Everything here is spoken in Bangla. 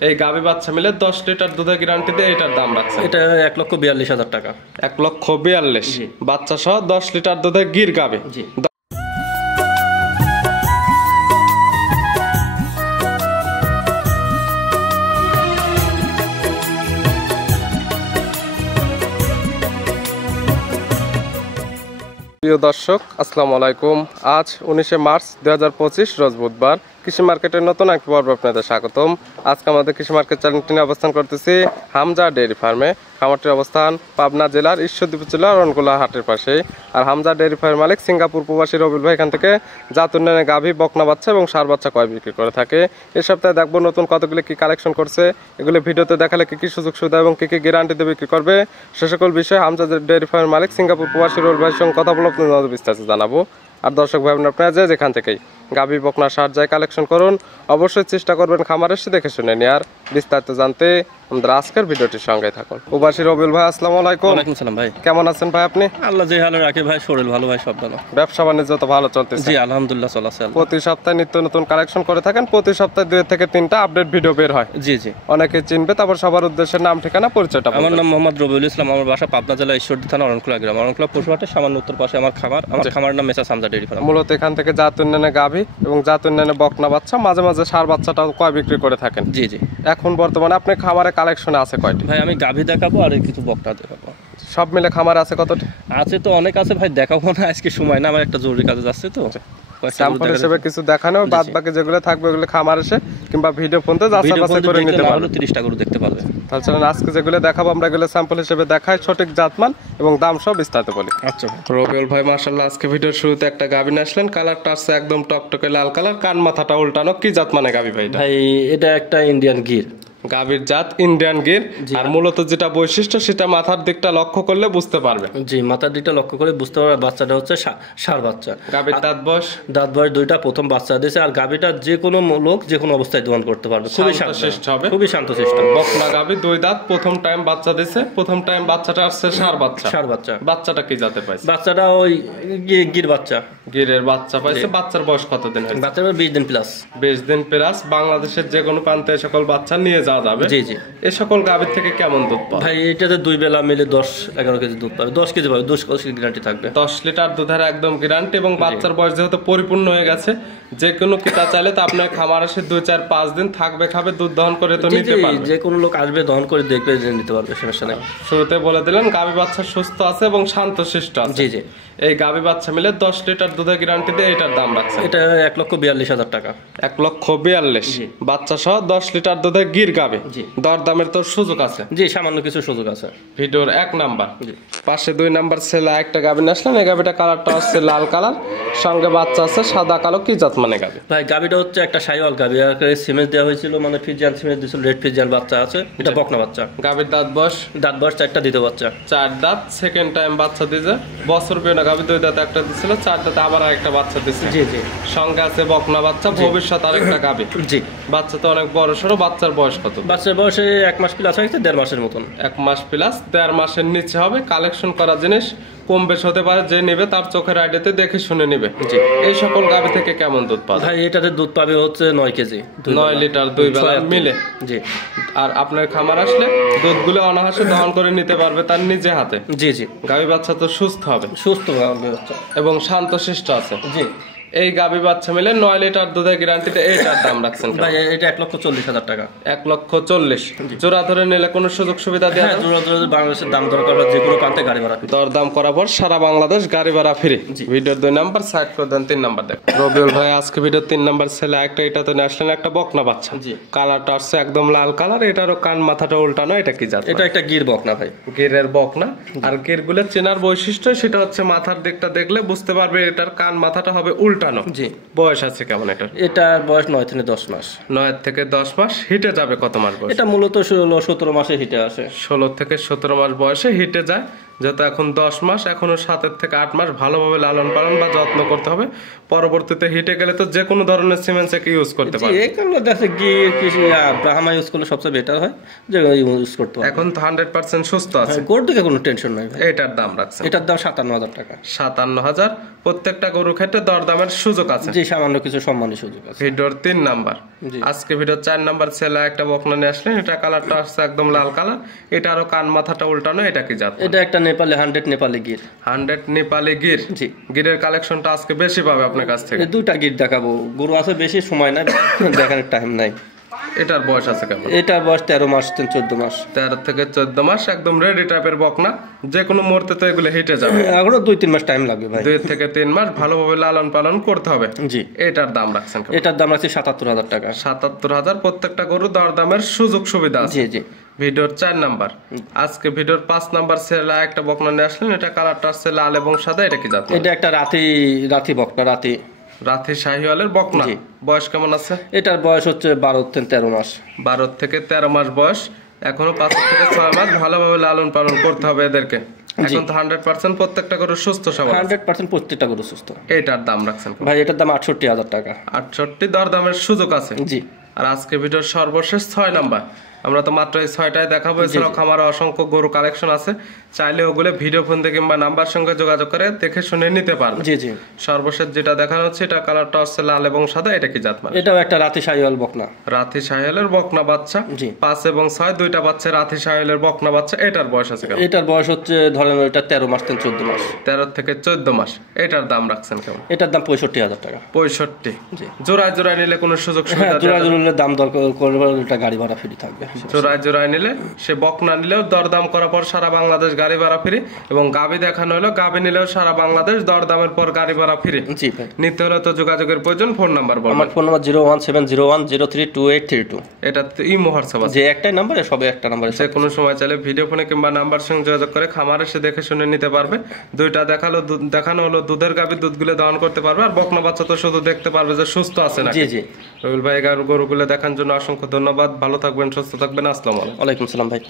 এই গাভী বাচ্চা মিলে 10 লিটার দুধের গ্যারান্টি দিয়ে এটার দাম রাখছে। এটা 1,42,000 টাকা। 1,42,000 বাচ্চা সহ 10 লিটার দুধের গির গাভী। জি। প্রিয় দর্শক, আসসালামু আলাইকুম। আজ 19শে মার্চ 2025 রোজ বুধবার। কৃষি মার্কেটের নতুন এক পর্ব আপনাদের স্বাগতম। আজকে আমাদের কৃষি মার্কেট চ্যানেলটি নিয়ে অবস্থান করতেছি হামজা ডেয়ারি ফার্মে। খামারটির অবস্থান পাবনা জেলার ঈশ্বরদী জেলার রনকুলা হাটের পাশে। আর হামজা ডেয়ারি ফার্মের মালিক সিঙ্গাপুর প্রবাসী রবিউল ভাই এখান থেকে জাত উন্নয়নের গাভী, বকনা বাচ্চা এবং ষাঁড় বাচ্চা ক্রয় বিক্রি করে থাকে। এই সপ্তাহে দেখবো নতুন কতগুলি কি কালেকশন করছে, এগুলি ভিডিওতে দেখালে কি কি সুযোগ সুবিধা এবং কি কি গ্যারান্টিতে বিক্রি করবে, সে সকল বিষয়ে হামজা ডেয়ারি ফার্মের মালিক সিঙ্গাপুর প্রবাসী রবিউল ভাইয়ের সঙ্গে কথা বলে আপনাদের বিস্তারিত জানাবো। আর দর্শক ভাই আপনারা যেখান থেকেই গাভী, বকনা, ষাঁড় যায় কালেকশন করুন, অবশ্যই চেষ্টা করবেন খামার এসে দেখে শুনে নিয়ে। আর বিস্তারিত জানতে আমাদের আজকের ভিডিওটির সঙ্গে থাকুন। প্রবাসী রবিউল ভাই, আসসালামু আলাইকুম। ওয়ালাইকুম সালাম ভাই। কেমন আছেন ভাই আপনি? আল্লাহ যে হালে রাখে ভাই, শরীর ভালো ভাই, সব ভালো। ব্যবসা বাণিজ্য তো ভালো চলতেছে? জি আলহামদুলিল্লাহ চলছে। প্রতি সপ্তাহে নিত্য নতুন কালেকশন করে থাকেন, প্রতি সপ্তাহে 2 থেকে 3টা আপডেট ভিডিও বের হয়। জি জি। অনেকে চিনবে, তারপর সবার উদ্দেশ্যে নাম, ঠিকানা, পরিচয়টা। আমার নাম মোহাম্মদ রবিউল ইসলাম, আমার বাসা পাবনা জেলা ঈশ্বরদী থানা রনকুলা গ্রাম। রনকুলা পশুহাটের সামান্য উত্তর পাশে আমার খামার। আমার খামারের নাম মেসার্স হামজা ডেয়ারি ফার্ম। মূলত এখান থেকে জাত উন্নয়নের গাভী এবং জাত উন্নয়নের বকনা বাচ্চা, মাঝে মাঝে ষাঁড় বাচ্চাটাও ক্রয় বিক্রি করে থাকেন। জি জি। এখন বর্তমানে আপনি খামারে কালেকশনে আছে কয়টি ভাই? আমি গাভী দেখাবো আর কিছু বকনা দেখাবো। সব মিলে খামারে আছে কতটি? আছে তো অনেক আছে ভাই, দেখাবো না আজকে, সময় না, আমার একটা জরুরি কাজে যাচ্ছে তো। স্যাম্পল হিসেবে কিছু দেখানো, বাদ বাকি যেগুলো থাকবে ওগুলো খামার এসে কিংবা ভিডিও ফোনতে যাচাই বাছাই করে নিতে পারবে। 30টা গরু দেখতে পারবে। তাহলে চলুন আজকে যেগুলো দেখাবো আমরা এগুলো স্যাম্পল হিসেবে দেখাই, সঠিক জাতমান এবং দাম সব বিস্তারিত বলি। আচ্ছা রবিউল ভাই, মাশাআল্লাহ আজকে ভিডিওর শুরুতে একটা গাভী নিয়ে আসলেন, কালারটা আছে একদম টকটকে লাল কালার, কান মাথাটা উল্টানো। কি জাত মানে গাভী ভাই? ভাই এটা একটা ইন্ডিয়ান গির। গাভীর জাত ইন্ডিয়ান গির। আর মূলত যেটা বৈশিষ্ট্য সেটা মাথার দিকটা লক্ষ্য করলে বুঝতে পারবে। জি, মাথার দিকটা লক্ষ্য করে বুঝতে পারবে। বাচ্চাটা হচ্ছে ষাঁড় বাচ্চা। গাভীর দাঁত বয়স 2টা, প্রথম বাচ্চা দিয়েছে। আর গাভীটা যে কোনো লোক যে কোনো অবস্থায় দোয়ান করতে পারবে, খুবই শান্তশিষ্ট হবে, খুবই শান্তশিষ্ট। বকনা গাভী, 2 দাঁত, প্রথম টাইম বাচ্চা দিয়েছে। প্রথম টাইম বাচ্চাটা আসছে ষাঁড় বাচ্চা। বাচ্চাটা কি জাতে পাইছে? বাচ্চাটা ওই গির বাচ্চা, গিরের বাচ্চা পাইছে। বাচ্চার বয়স কতদিন? বাচ্চার 20 দিন প্লাস। 20 দিন প্লাস। বাংলাদেশের যে কোনো প্রান্তে সকল বাচ্চা নিয়ে যাওয়া যাবে। জি জি। এই সকল গাভীর থেকে কেমন দুধ পাবে ভাই? এটাতে 2 বেলা মিলে 10-11 কেজি দুধ পাবে। 10 কেজি পাবে, 10 কেজি গ্যারান্টি থাকবে। 10 লিটার দুধের একদম গ্যারান্টি। এবং বাচ্চার বয়স যেহেতু পরিপূর্ণ হয়ে গেছে, যে কোনো কিতা চাইলে তো আপনার খামার এসে 2-4-5 দিন থাকবে, খাবে, দুধ দহন করে তো নিতে পারবে। যে কোনো লোক আসবে, দহন করে দেখবে, নিতে পারবে, সমস্যা নেই। শুরুতে বলে দিলেন গাভী বাচ্চা সুস্থ আছে এবং শান্তশিষ্ট আছে। জি জি। এই গাভী বাচ্চা মিলে 10 লিটার দুধের গ্যারান্টি দিয়ে এটার দাম রাখছে। এটা 1,42,000 টাকা। 1,42,000 বাচ্চা সহ 10 লিটার দুধের গির গাভী। দরদামের তো সুযোগ আছে? জি, সামান্য কিছু সুযোগ আছে। ভিডিওর 1 নাম্বার। পাশে 2 নাম্বার ছেলে একটা গাভী আসলেন। এই গাভীটা কালারটা হচ্ছে লাল কালার, সঙ্গে বাচ্চা আছে সাদা কালো। কি জাত মানে গাভী? ভাই গাভীটা হচ্ছে একটা শাইওয়াল গাভী। সিমেন্ট দেওয়া হয়েছিল, মানে ফ্রিজিয়ান সিমেন্ট দিয়েছিল, রেড ফ্রিজিয়ান বাচ্চা আছে। এটা বকনা বাচ্চা। গাভীর দাঁত বয়স 4টা, দ্বিতীয় বাচ্চা। 4 দাঁত, সেকেন্ড টাইম বাচ্চা দিয়েছে। বছর বিনা গাভী 2 দাঁত একটা দিছিল, 4 দাঁতে আবার আরেকটা বাচ্চা দিছে। জি জি। সঙ্গে আছে বকনা বাচ্চা, ভবিষ্যৎ আরেকটা গাভী। জি। বাচ্চা তো অনেক বড় সড়ো। বাচ্চার বয়স কত? বাচ্চার বয়সে 1 মাস প্লাস হয়েছে, 1.5 মাসের মতন। 1 মাস প্লাস, 1.5 মাসের নিচে হবে। কালেকশন করা জিনিস কম বেশ হতে পারে, যে নেবে তার চোখের আইডিয়াতে দেখে শুনে নেবে। জি। এই সকল গাভী থেকে কেমন দুধ পাবে? ভাই এটাতে দুধ পাবে হচ্ছে 9 কেজি। 9 লিটার 2 বেলা মিলে। জি। আর আপনার খামার আসলে দুধগুলো অনায়াসে দহন করে নিতে পারবে তার নিজে হাতে। জি জি। গাভী বাচ্চা তো সুস্থ হবে, সুস্থ বাচ্চা এবং শান্তশিষ্ট আছে। জি। এই গাভী বাচ্চা মিলে 9 লিটার দুধের গ্যারান্টিতে এইটার দাম রাখছেন ভাই? এটা 1,40,000 টাকা। 1,40,000। জোড়া ধরে নিলে কোনো সুযোগ সুবিধা দেওয়া? হ্যাঁ, জোড়া ধরে বাংলাদেশের দাম দরকার, যে কোনো প্রান্তে গাড়ি ভাড়া ফ্রি। দরদাম করার পর সারা বাংলাদেশ গাড়ি ভাড়া ফ্রি। ভিডিওর 2 নাম্বার সাইড করে দেন, 3 নাম্বার দেন। রবিউল ভাই আজকে ভিডিওর 3 নাম্বার ছেলে একটা এটাতে নিয়ে আসলেন একটা বকনা বাচ্চা। জি। কালারটা হচ্ছে একদম লাল কালার, এটারও কান মাথাটা উল্টানো। এটা কি জাত? এটা একটা গির বকনা ভাই। গিরের বকনা। আর গিরগুলোর চেনার বৈশিষ্ট্য সেটা হচ্ছে মাথার দিকটা দেখলে বুঝতে পারবে এটার কান মাথাটা হবে উল্টানো। জি। বয়স আছে কেমন এটার? এটার বয়স 9 থেকে 10 মাস। 9 থেকে 10 মাস। হিটে যাবে কত মাস বয়স? এটা মূলত 16-17 মাসে হিটে আসে। 16 থেকে 17 মাস বয়সে হিটে যায়। যেহেতু এখন 10 মাস, এখনো 7 থেকে 8 মাস ভালোভাবে লালন পালন বা যত্ন করতে হবে। পরবর্তীতে হিটে গেলে তো যে কোনো ধরনের সিমেন্ট চেক ইউজ করতে পারবে। এগুলো দেখে গিয়ে কিছু ব্রাহ্মা ইউজ করলে সবচেয়ে বেটার হয়, যে ইউজ করতে হবে। এখন তো 100% সুস্থ আছে, গরুর দিকে কোনো টেনশন নাই ভাই। এটার দাম রাখছেন? এটার দাম 57,000 টাকা। 57,000। প্রত্যেকটা গরুর ক্ষেত্রে দরদামের সুযোগ আছে, জি সামান্য কিছু সম্মানী সুযোগ আছে। ভিডিওর 3 নাম্বার। আজকে ভিডিওর 4 নাম্বার ছেলে একটা বকনা নিয়ে আসলেন। এটা কালারটা আসছে একদম লাল কালার। এটা আরো কান মাথাটা উল্টানো। এটা কি জাত? এটা একটা নেপালি 100 নেপালি গির। 100 নেপালি গির। জি, গিরের কালেকশনটা আজকে বেশি পাবে আপনার কাছ থেকে। দুটা গির দেখাবো, গরু আছে বেশি, সময় নাই দেখানোর টাইম নাই। এটার বয়স আছে কেমন? এটার বয়স 13 মাস 14 মাস। 13 থেকে 14 মাস, একদম রেডি টাইপের বকনা। যে কোনো মুহূর্তে তো এগুলো হিটে যাবে। এখনো 2-3 মাস টাইম লাগবে ভাই। 2 থেকে 3 মাস ভালোভাবে লালন পালন করতে হবে। জি, এটার দাম রাখছেন কেমন? এটার দাম আছে 77,000 টাকা। 77,000। প্রত্যেকটা গরু দরদামের সুযোগ সুবিধা আছে। জি জি। ভিডিওর 4 নাম্বার। আজকে ভিডিওর 5 নাম্বার ছেলে একটা বকনা নিয়ে আসলেন। এটা কালারটা আসছে লাল এবং সাদা। এটা কি জাত? এটা একটা রাতি বকনা, রাথি শাহিওয়ালের বকনা। বয়স কেমন আছে? এটার বয়স হচ্ছে 12 থেকে 13 মাস। 12 থেকে 13 মাস বয়স। এখনো 5 থেকে 6 মাস ভালোভাবে লালন পালন করতে হবে এদেরকে। এখন তো 100% প্রত্যেকটা গরু সুস্থ সবল। 100% প্রত্যেকটা গরু সুস্থ। এটার দাম রাখছেন ভাই এটার দাম 68,000 টাকা। 68। দরদামের সুযোগ আছে। জি। আর আজকে ভিডিওর সর্বশেষ 6 নাম্বার। আমরা তো মাত্র এই 6টাই দেখাবো। এছাড়াও খামারে অসংখ্য গরু কালেকশন আছে, চাইলে ওগুলো ভিডিও ফোন থেকে কিংবা নাম্বার সঙ্গে যোগাযোগ করে দেখে শুনে নিতে পারবে। জি জি। সর্বশেষ যেটা দেখানো হচ্ছে, এটা কালারটা হচ্ছে লাল এবং সাদা। এটা কি জাত? এটাও একটা রাতি শাহিওয়াল বকনা। রাথি শাহিওয়ালের বকনা বাচ্চা। জি। 5 এবং 6 দুইটা বাচ্চা রাথি শাহিওয়ালের বকনা বাচ্চা। এটার বয়স আছে কেমন? এটার বয়স হচ্ছে ধরেন এটা 13 মাস থেকে 14 মাস। 13 থেকে 14 মাস। এটার দাম রাখছেন কেমন? এটার দাম 65,000 টাকা। 65। জি। জোড়ায় জোড়ায় নিলে কোনো সুযোগ হ্যাঁ, সুবিধা? জোড়া দাম দর করবে, এটা গাড়ি ভাড়া ফ্রি থাকবে। জোড়ায় জোড়ায় নিলে, সে বকনা নিলেও দরদাম করার পর সারা বাংলাদেশ গাড়ি ভাড়া ফ্রি, এবং গাবি দেখানো হলো গাবি নিলেও সারা বাংলাদেশ দরদামের পর গাড়ি ভাড়া ফ্রি। জি ভাই। নিতে হলে তো যোগাযোগের প্রয়োজন। ফোন নাম্বার বলুন। আমার ফোন নাম্বার 01701032832। এটা তো ইমো হোয়াটসঅ্যাপ আছে? যে একটাই নাম্বার, সবে একটা নাম্বার। যে কোনো সময় চাইলে ভিডিও ফোনে কিংবা নাম্বার সঙ্গে যোগাযোগ করে খামারে এসে দেখে শুনে নিতে পারবে। দুইটা দেখানো হলো দুধের গাবি, দুধগুলো দহন করতে পারবে। আর বকনা বাচ্চা তো শুধু দেখতে পারবে যে সুস্থ আছে না। জি জি। রবিউল ভাই গরুগুলো দেখার জন্য অসংখ্য ধন্যবাদ। ভালো থাকবেন, সুস্থ থাকবেন। আসসালামু আলাইকুম। ওয়ালাইকুম সালাম ভাই।